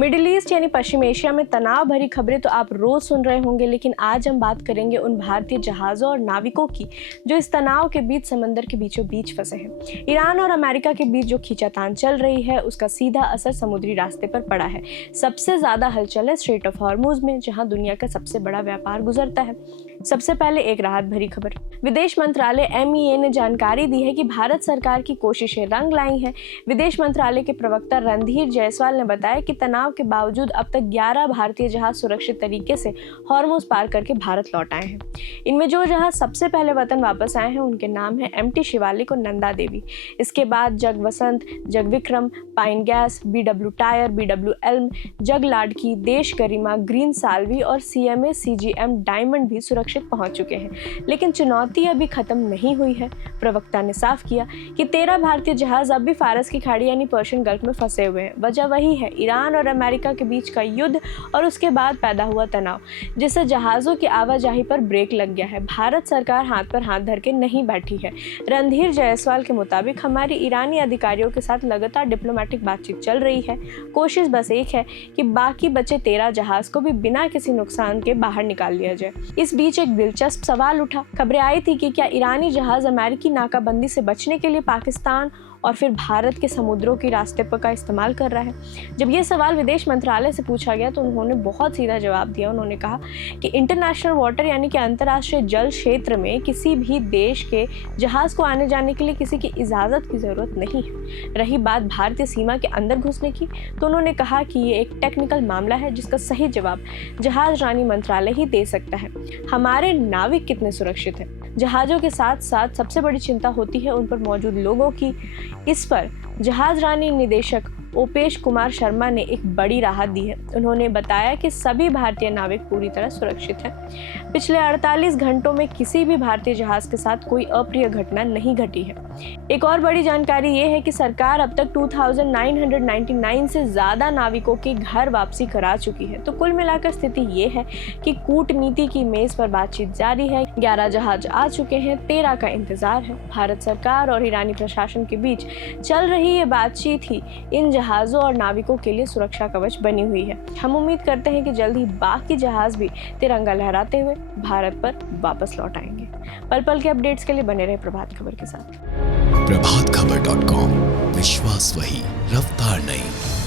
Middle east यानी पश्चिम Asia में तनाव भरी खबरें तो आप रोज सुन रहे होंगे, लेकिन आज हम बात करेंगे उन भारतीय जहाज़ों और नाविकों की जो इस तनाव के बीच समंदर के बीचों बीच फंसे हैं। ईरान और अमेरिका के बीच जो खींचातान चल रही है उसका सीधा असर समुद्री रास्ते पर पड़ा है। सबसे ज्यादा हलचल है स्ट्रेट ऑफ हॉर्मुज में, जहां दुनिया का सबसे बड़ा व्यापार गुजरता है। सबसे पहले एक राहत भरी खबर। विदेश मंत्रालय MEA ने जानकारी दी है कि भारत सरकार की कोशिशें रंग लाई हैं। विदेश मंत्रालय के प्रवक्ता रणधीर जायसवाल ने बताया कि तनाव के बावजूद अब तक 11 भारतीय जहाज सुरक्षित तरीके से हॉर्मुज पार करके भारत लौट आए हैं। इनमें जो जहाज सबसे पहले वतन वापस आए हैं उनके नाम है MT शिवालिक और नंदा देवी। इसके बाद Jag Vasant, Jag Vikram, pine gas, BW tyre, BW elm, जग लाडकी, देश गरिमा, ग्रीन साल्वी और CMA CGM डायमंड भी सुरक्षित पहुंच चुके हैं। लेकिन चुनौती अभी खत्म नहीं हुई है। प्रवक्ता ने साफ किया कि 13 भारतीय जहाज अब भी फारस की खाड़ी यानी पर्शियन गल्फ में फंसे हुए हैं। वजह वही है, ईरान और अमेरिका के बीच का युद्ध और उसके बाद पैदा हुआ तनाव, जिससे जहाज़ों की आवाजाही पर ब्रेक लग गया है। भारत सरकार हाथ पर हाथ धर के नहीं बैठी है। रणधीर जायसवाल के मुताबिक हमारी ईरानी अधिकारियों के साथ लगातार डिप्लोमेटिक बातचीत चल रही है। कोशिश बस एक है कि बाकी बचे 13 जहाज को भी बिना किसी नुकसान के बाहर निकाल लिया जाए। इस बीच एक दिलचस्प सवाल उठा। खबरें आई थी कि क्या ईरानी जहाज अमेरिकी नाकाबंदी से बचने के लिए पाकिस्तान और फिर भारत के समुद्रों के रास्ते पर का इस्तेमाल कर रहा है। जब ये सवाल विदेश मंत्रालय से पूछा गया तो उन्होंने बहुत सीधा जवाब दिया। उन्होंने कहा कि इंटरनेशनल वाटर यानी कि अंतर्राष्ट्रीय जल क्षेत्र में किसी भी देश के जहाज को आने जाने के लिए किसी की इजाज़त की ज़रूरत नहीं है। रही बात भारतीय सीमा के अंदर घुसने की, तो उन्होंने कहा कि ये एक टेक्निकल मामला है जिसका सही जवाब जहाज रानी मंत्रालय ही दे सकता है। हमारे नाविक कितने सुरक्षित हैं? जहाज़ों के साथ साथ सबसे बड़ी चिंता होती है उन पर मौजूद लोगों की। इस पर जहाज रानी निदेशक ओपेश कुमार शर्मा ने एक बड़ी राहत दी है। उन्होंने बताया कि सभी भारतीय नाविक पूरी तरह सुरक्षित हैं। पिछले 48 घंटों में किसी भी भारतीय जहाज के साथ कोई अप्रिय घटना नहीं घटी है। एक और बड़ी जानकारी ये है कि सरकार अब तक 2999 से ज़्यादा नाविकों की घर वापसी करा चुकी है। तो कुल मिलाकर स्थिति ये है कि कूटनीति की मेज़ पर बातचीत जारी है। 11 जहाज आ चुके हैं, 13 का इंतजार है। भारत सरकार और ईरानी प्रशासन के बीच चल रही ये बातचीत ही इन जहाज़ों और नाविकों के लिए सुरक्षा कवच बनी हुई है। हम उम्मीद करते हैं कि जल्द ही बाकी जहाज भी तिरंगा लहराते हुए भारत पर वापस लौट आएंगे। पल पल के अपडेट्स के लिए बने रहे प्रभात खबर के साथ। प्रभातखबर.com, विश्वास वही, रफ्तार नहीं।